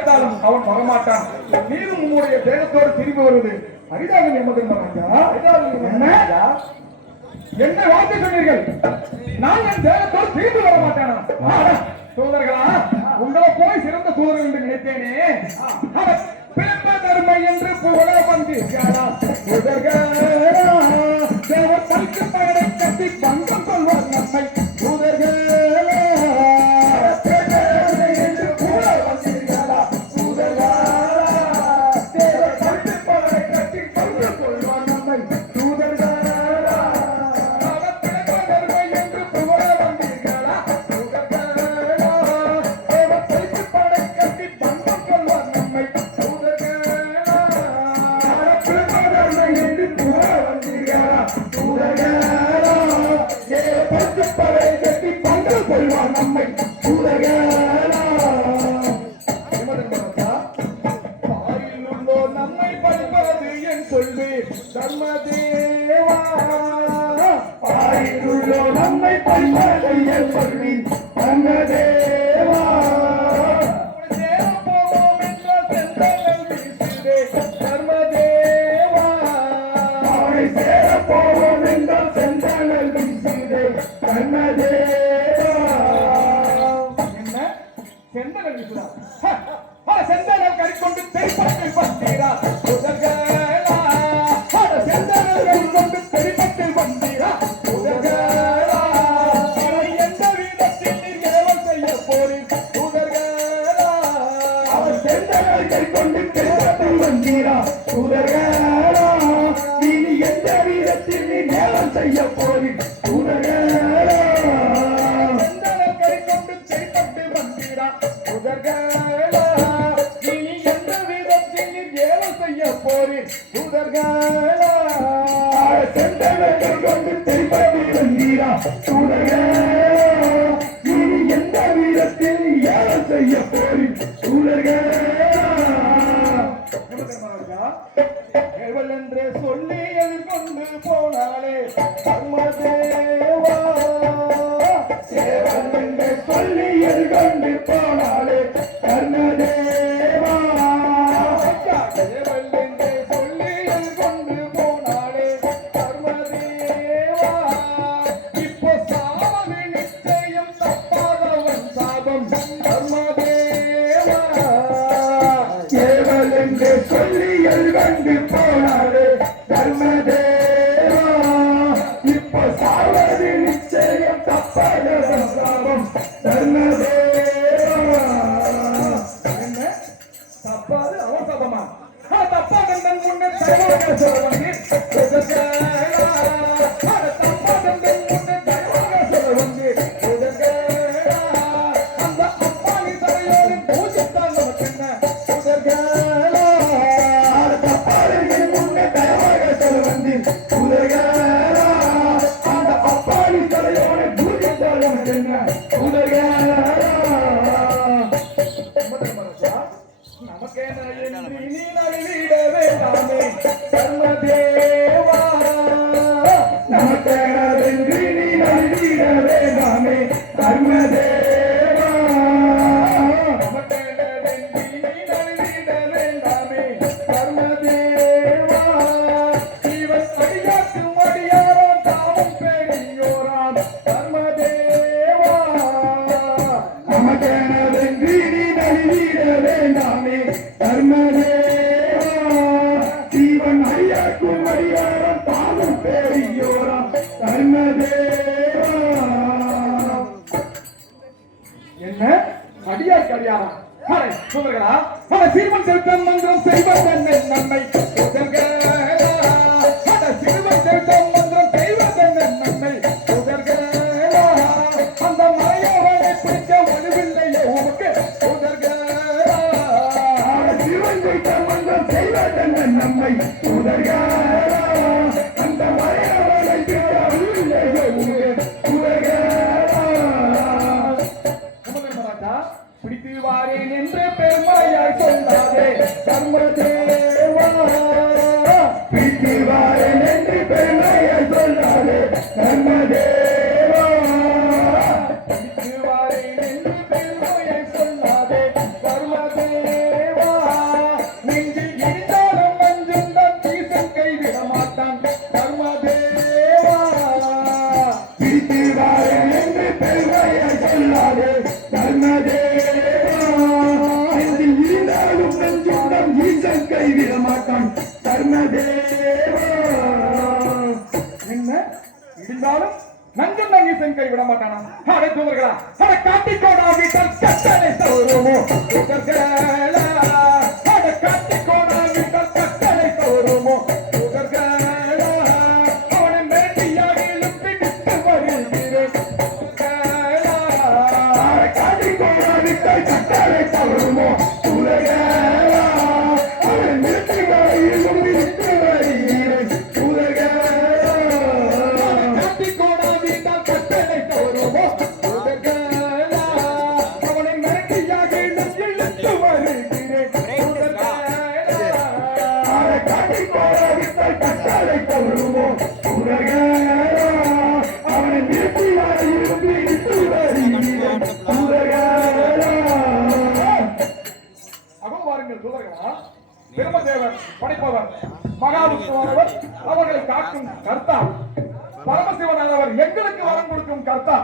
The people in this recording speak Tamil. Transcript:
அழைத்தாலும் அவன் வரமாட்டான். நீரும் உங்களுடைய தேகத்தோடு திரும்பி வருவது அரிதாக என்ன வார்த்தை சொன்னீர்கள்? நான் என் தேகத்தோடு திரும்பி வர மாட்டேனா? சோதர்களா, உங்களை போய் சிறந்த சோதரர் என்று நினைத்தேனே. அவர் பிறந்த தருமை என்று புகழ வந்தீர்களா? தேவர் தனிக்கு பகடை கட்டி பங்கம் சொல்வார் நம்மை. செந்தனல் கறிக்கொண்டு தெரிப்பட்டில் வந்தீரா? செந்தனல் கறிக்கொண்டு தெரிப்பட்டில் வந்தீரா? எந்த வீதத்தில் நீர் ஏவல் செய்ய போறீர்? செந்தனல் கறிக்கொண்டு தெரிப்பட்டில் வந்தீரா? நீ எந்த வீதத்தில் நீர் ஏவல் செய்ய போறீர்? என்று சொல்லி எதிர்கொண்டு போனாலே தர்மதேவா, சேவல் என்று சொல்லி எதிர்கொண்டு போனாலே கர்ணதேவா, சேவல் என்று சொல்லி எதிர்கொண்டு போனாலே கர்மதேவா, இப்போ சாவது நிச்சயம் தப்பாதவன் சாபம் கர்மதேவா, சேவல் என்று சொல்லி எதிர்கொண்டு போனாலே கர்மதேவா, இப்போ சாவது நிச்சயம் தப்பாதவன் சாபம் கர்மதேவா. என்ன தப்பாது அவன் சாபமா? தப்பா கண்டன் முன்னே தயவாக சொல்ல வந்தீர். தப்பா கண்டன் முன்னே தயவாக சொல்ல வந்தீர். அந்த அப்பாவி தலையோடு பூஜித்தான் நமக்கு என்ன? தப்பாளிகள் முன்னே தயவாக சொல்ல வந்தீர். அந்த அப்பாவி தலையோடு பூஜித்தான் நமக்கு என்ன? என்ன அடியார் கடியாரா? சொல்லுங்களா? சீர்மன் செலுத்தம் மந்திரம் செய்வதன் நன்மை. சிறுவன் செலுத்தம் மந்திரம் செய்வதன் நன்மை. அந்த மலையோரை பிடிக்க வலுவில்லையே உமக்கு. சிறுவன் செலுத்தம் மந்திரம் செய்வதன் நன்மை. அந்த மலையோரை பிடிக்க வலுவில்லையே உமக்கு. பிடித்து வாரேன் என்று பெருமையாய் சொல்லாதே கர்மதேவா, பிடித்து வாரேன் என்று பெருமையாய் சொல்லாதே கர்மதேவா, பிடித்து வாரேன் என்று பெருமையாய் சொல்லாதே கர்மதேவா. சுகர்களா அட கட்டி கோணாவிட்டால் கட்டளை தோறுமோ சுகர்களா அவனை மேட்டியாகிலும் பிடித்து வருகிறேன் சுகர்களா அட கட்டி கோணாவிட்டால் கட்டளை தோறுமோ சுகர்களா அவனை மேட்டியாகிலும் பிடித்து வருகிறேன் சுகர்களா கட்டி கோணாவிட்டால் கட்டளை தோறுமோ சுகர்களா அவனை மேட்டியாகிலும் இழுத்து வருகிறேன் சுகர்களா அட கட்டி கோணாவிட்டால் கட்டளை தோறுமோ சுகர்களா அவனை மேட்டியாகிலும் பிடித்து வருகிறேன் சுகர்களா அகம் வாருங்கள் சூதர்களா பிரம்மதேவர் படைப்பவர் மகாவிஷ்ணுவானவர் அவர்களை காக்கும் கர்த்தா பரமசிவனானவர் எங்களுக்கு வரம் கொடுக்கும் கர்த்தா